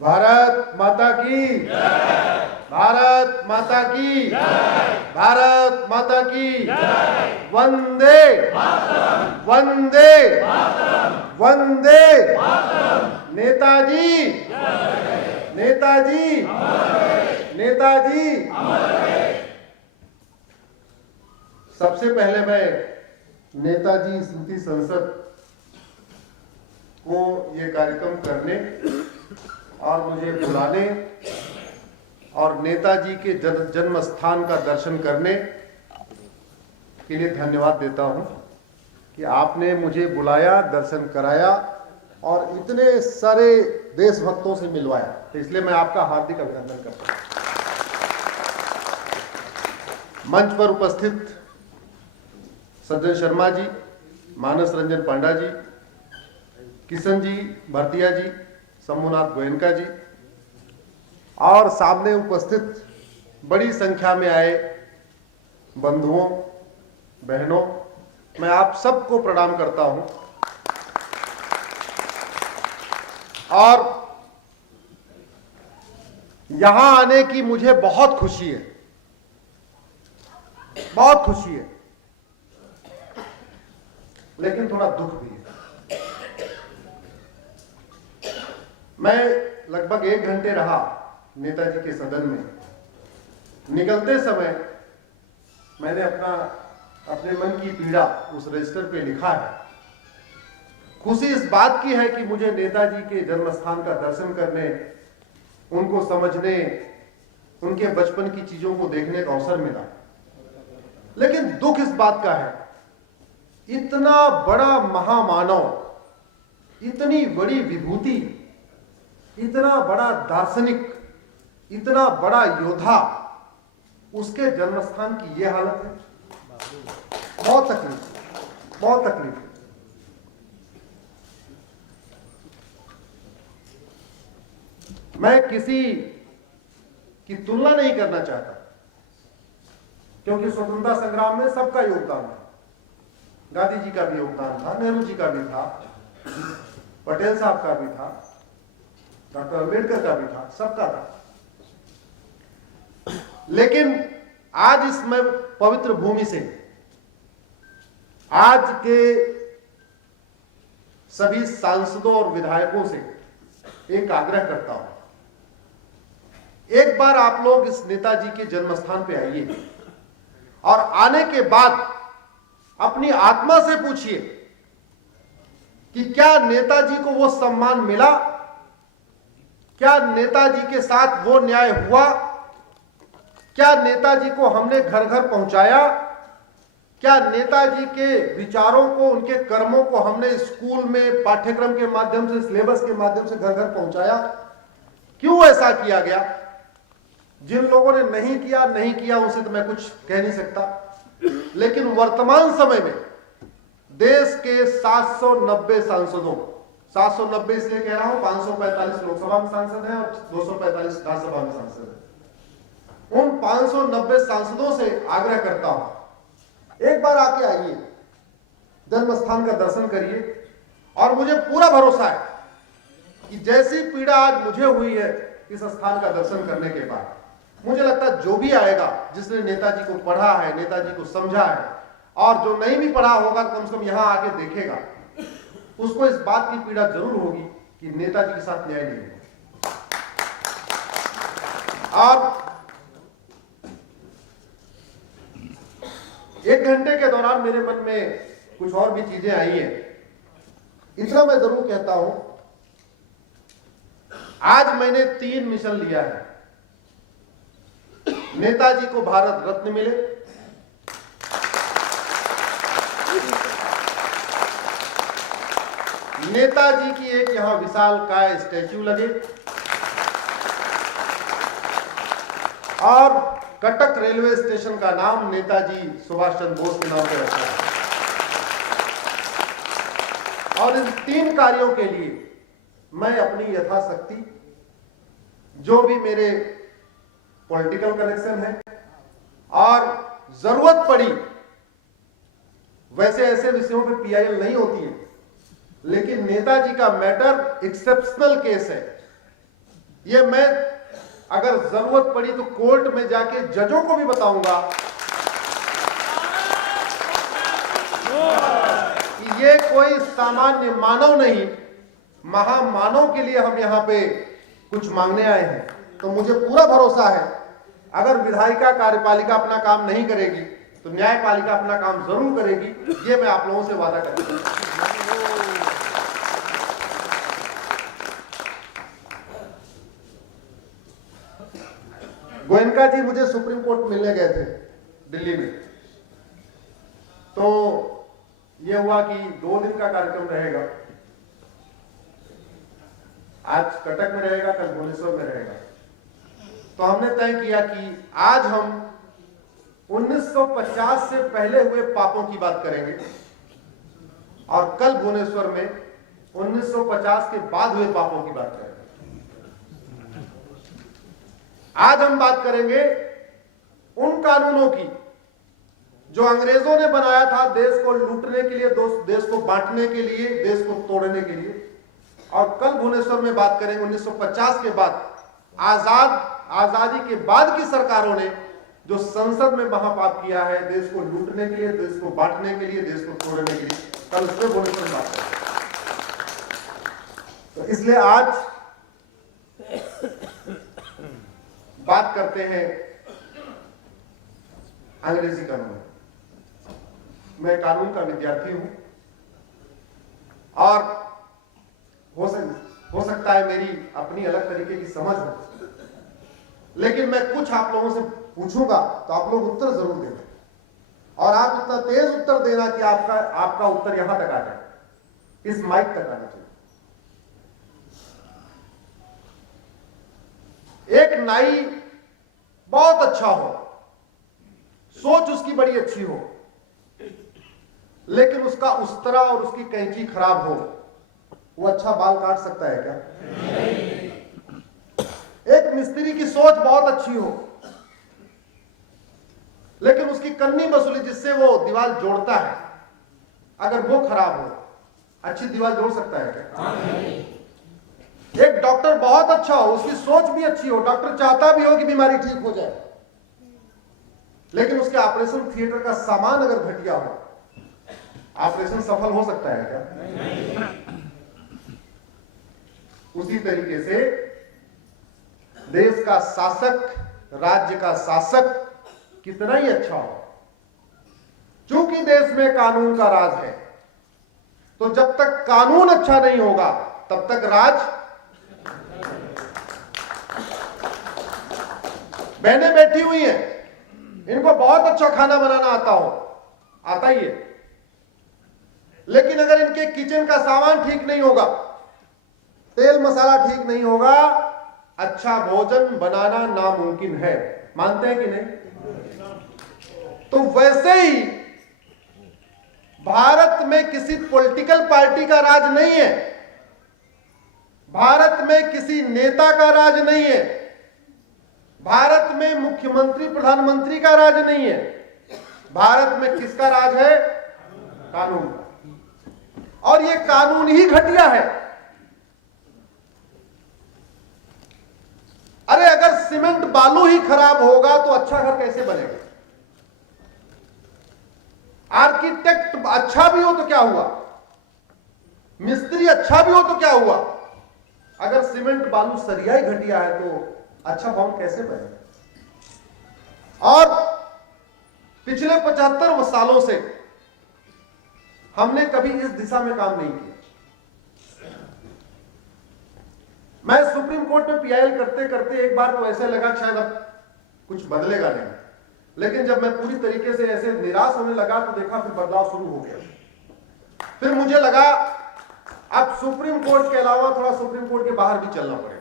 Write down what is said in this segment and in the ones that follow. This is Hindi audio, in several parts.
भारत माता की जय। भारत माता की जय। भारत माता की जय। वंदे मातरम। वंदे मातरम। वंदे मातरम। नेताजी जय। नेताजी अमर। नेताजी अमर। सबसे पहले मैं नेताजी स्मृति संसद को ये कार्यक्रम करने और मुझे बुलाने और नेताजी के जन्म स्थान का दर्शन करने के लिए धन्यवाद देता हूं कि आपने मुझे बुलाया, दर्शन कराया और इतने सारे देशभक्तों से मिलवाया, तो इसलिए मैं आपका हार्दिक अभिनंदन करता हूं। मंच पर उपस्थित सज्जन शर्मा जी, मानस रंजन पांडा जी, किशन जी भरतिया जी, शंभुनाथ गोयनका जी और सामने उपस्थित बड़ी संख्या में आए बंधुओं बहनों, मैं आप सबको प्रणाम करता हूं। और यहां आने की मुझे बहुत खुशी है, बहुत खुशी है, लेकिन थोड़ा दुख भी है। मैं लगभग 1 घंटे रहा नेताजी के सदन में। निकलते समय मैंने अपने मन की पीड़ा उस रजिस्टर पे लिखा है। खुशी इस बात की है कि मुझे नेताजी के जन्म स्थान का दर्शन करने, उनको समझने, उनके बचपन की चीजों को देखने का अवसर मिला। लेकिन दुख इस बात का है, इतना बड़ा महामानव, इतनी बड़ी विभूति, इतना बड़ा दार्शनिक, इतना बड़ा योद्धा, उसके जन्मस्थान की यह हालत है। बहुत तकलीफ, बहुत तकलीफ। मैं किसी की तुलना नहीं करना चाहता, क्योंकि स्वतंत्रता संग्राम में सबका योगदान था। गांधी जी का भी योगदान था, नेहरू जी का भी था, पटेल साहब का भी था, डॉक्टर अंबेडकर का भी था, सबका था। लेकिन आज इस पवित्र भूमि से, आज के सभी सांसदों और विधायकों से एक आग्रह करता हूं, एक बार आप लोग इस नेताजी के जन्मस्थान पे आइए और आने के बाद अपनी आत्मा से पूछिए कि क्या नेताजी को वो सम्मान मिला, क्या नेताजी के साथ वो न्याय हुआ, क्या नेताजी को हमने घर घर पहुंचाया, क्या नेताजी के विचारों को, उनके कर्मों को हमने स्कूल में पाठ्यक्रम के माध्यम से, सिलेबस के माध्यम से घर घर पहुंचाया। क्यों ऐसा किया गया? जिन लोगों ने नहीं किया उनसे तो मैं कुछ कह नहीं सकता, लेकिन वर्तमान समय में देश के 790 सांसदों, 790 इसलिए कह रहा हूं, 545 लोकसभा में सांसद हैं और 245 राज्यसभा में सांसद हैं। उन 590 सांसदों से आग्रह करता हूं, एक बार आके आइए, जन्मस्थान का दर्शन करिए और मुझे पूरा भरोसा है कि जैसी पीड़ा आज मुझे हुई है इस स्थान का दर्शन करने के बाद, मुझे लगता है जो भी आएगा, जिसने नेताजी को पढ़ा है, नेताजी को समझा है, और जो नहीं भी पढ़ा होगा कम से कम यहां आके देखेगा, उसको इस बात की पीड़ा जरूर होगी कि नेताजी के साथ न्याय नहीं हुआ। और 1 घंटे के दौरान मेरे मन में कुछ और भी चीजें आई हैं। इतना मैं जरूर कहता हूं, आज मैंने 3 मिशन लिया है। नेताजी को भारत रत्न मिले, नेताजी की एक यहां विशालकाय स्टैच्यू लगे और कटक रेलवे स्टेशन का नाम नेताजी सुभाष चंद्र बोस के नाम पर रखा है। और इन 3 कार्यों के लिए मैं अपनी यथाशक्ति, जो भी मेरे पॉलिटिकल कनेक्शन है और जरूरत पड़ी, वैसे ऐसे विषयों पे पीआईएल नहीं होती है, लेकिन नेताजी का मैटर एक्सेप्शनल केस है, ये मैं अगर जरूरत पड़ी तो कोर्ट में जाके जजों को भी बताऊंगा कि ये कोई सामान्य मानव नहीं, महामानव के लिए हम यहां पे कुछ मांगने आए हैं। तो मुझे पूरा भरोसा है, अगर विधायिका कार्यपालिका अपना काम नहीं करेगी तो न्यायपालिका अपना काम जरूर करेगी। ये मैं आप लोगों से वादा करता हूं। गोयनका जी मुझे सुप्रीम कोर्ट मिलने गए थे दिल्ली में, तो यह हुआ कि 2 दिन का कार्यक्रम रहेगा। आज कटक में रहेगा, कल भुवनेश्वर में रहेगा। तो हमने तय किया कि आज हम 1950 से पहले हुए पापों की बात करेंगे और कल भुवनेश्वर में 1950 के बाद हुए पापों की बात करेंगे। आज हम बात करेंगे उन कानूनों की जो अंग्रेजों ने बनाया था देश को लूटने के लिए, देश को बांटने के लिए, देश को तोड़ने के लिए। और कल भुवनेश्वर में बात करेंगे 1950 के बाद आजादी के बाद की सरकारों ने जो संसद में महापाप किया है, देश को लूटने के लिए, देश को बांटने के लिए, देश को तोड़ने के लिए। कल उस पर भुवनेश्वर में बात करेंगे। तो इसलिए आज बात करते हैं अंग्रेजी कानून। मैं कानून का विद्यार्थी हूं और हो सकता है मेरी अपनी अलग तरीके की समझ हो, लेकिन मैं कुछ आप लोगों से पूछूंगा तो आप लोग उत्तर जरूर देना, और आप इतना तेज उत्तर देना कि आपका उत्तर यहां तक आ जाए, इस माइक तक आना चाहिए। एक नाई बहुत अच्छा हो, सोच उसकी बड़ी अच्छी हो, लेकिन उसका उस्तरा और उसकी कैंची खराब हो, वो अच्छा बाल काट सकता है क्या? एक मिस्त्री की सोच बहुत अच्छी हो, लेकिन उसकी कन्नी मसूली जिससे वो दीवार जोड़ता है, अगर वो खराब हो, अच्छी दीवार जोड़ सकता है क्या? एक डॉक्टर बहुत अच्छा हो, उसकी सोच भी अच्छी हो, डॉक्टर चाहता भी हो कि बीमारी ठीक हो जाए, लेकिन उसके ऑपरेशन थिएटर का सामान अगर घटिया हो, ऑपरेशन सफल हो सकता है क्या? उसी तरीके से देश का शासक, राज्य का शासक कितना ही अच्छा हो, चूंकि देश में कानून का राज है, तो जब तक कानून अच्छा नहीं होगा तब तक राज। बहनें बैठी हुई हैं, इनको बहुत अच्छा खाना बनाना आता ही है, लेकिन अगर इनके किचन का सामान ठीक नहीं होगा, तेल मसाला ठीक नहीं होगा, अच्छा भोजन बनाना नामुमकिन है। मानते हैं कि नहीं? तो वैसे ही भारत में किसी पॉलिटिकल पार्टी का राज नहीं है, भारत में किसी नेता का राज नहीं है, भारत में मुख्यमंत्री प्रधानमंत्री का राज नहीं है। भारत में किसका राज है? कानून का। और ये कानून ही घटिया है। अरे अगर सीमेंट बालू ही खराब होगा तो अच्छा घर कैसे बनेगा? आर्किटेक्ट अच्छा भी हो तो क्या हुआ, मिस्त्री अच्छा भी हो तो क्या हुआ, अगर सीमेंट बालू सरिया ही घटिया है तो अच्छा भवन कैसे बनेगा? और पिछले 75 सालों से हमने कभी इस दिशा में काम नहीं किया। मैं सुप्रीम कोर्ट में पीआईएल करते करते एक बार तो ऐसे लगा शायद अब कुछ बदलेगा नहीं, लेकिन जब मैं पूरी तरीके से ऐसे निराश होने लगा तो देखा फिर बदलाव शुरू हो गया। फिर मुझे लगा अब सुप्रीम कोर्ट के अलावा थोड़ा सुप्रीम कोर्ट के बाहर भी चलना पड़ेगा।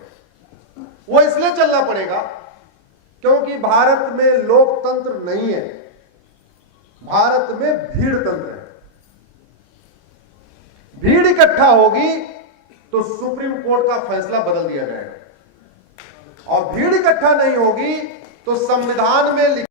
वो इसलिए चलना पड़ेगा क्योंकि भारत में लोकतंत्र नहीं है, भारत में भीड़ तंत्र है। भीड़ इकट्ठा होगी तो सुप्रीम कोर्ट का फैसला बदल दिया जाएगा, और भीड़ इकट्ठा नहीं होगी तो संविधान में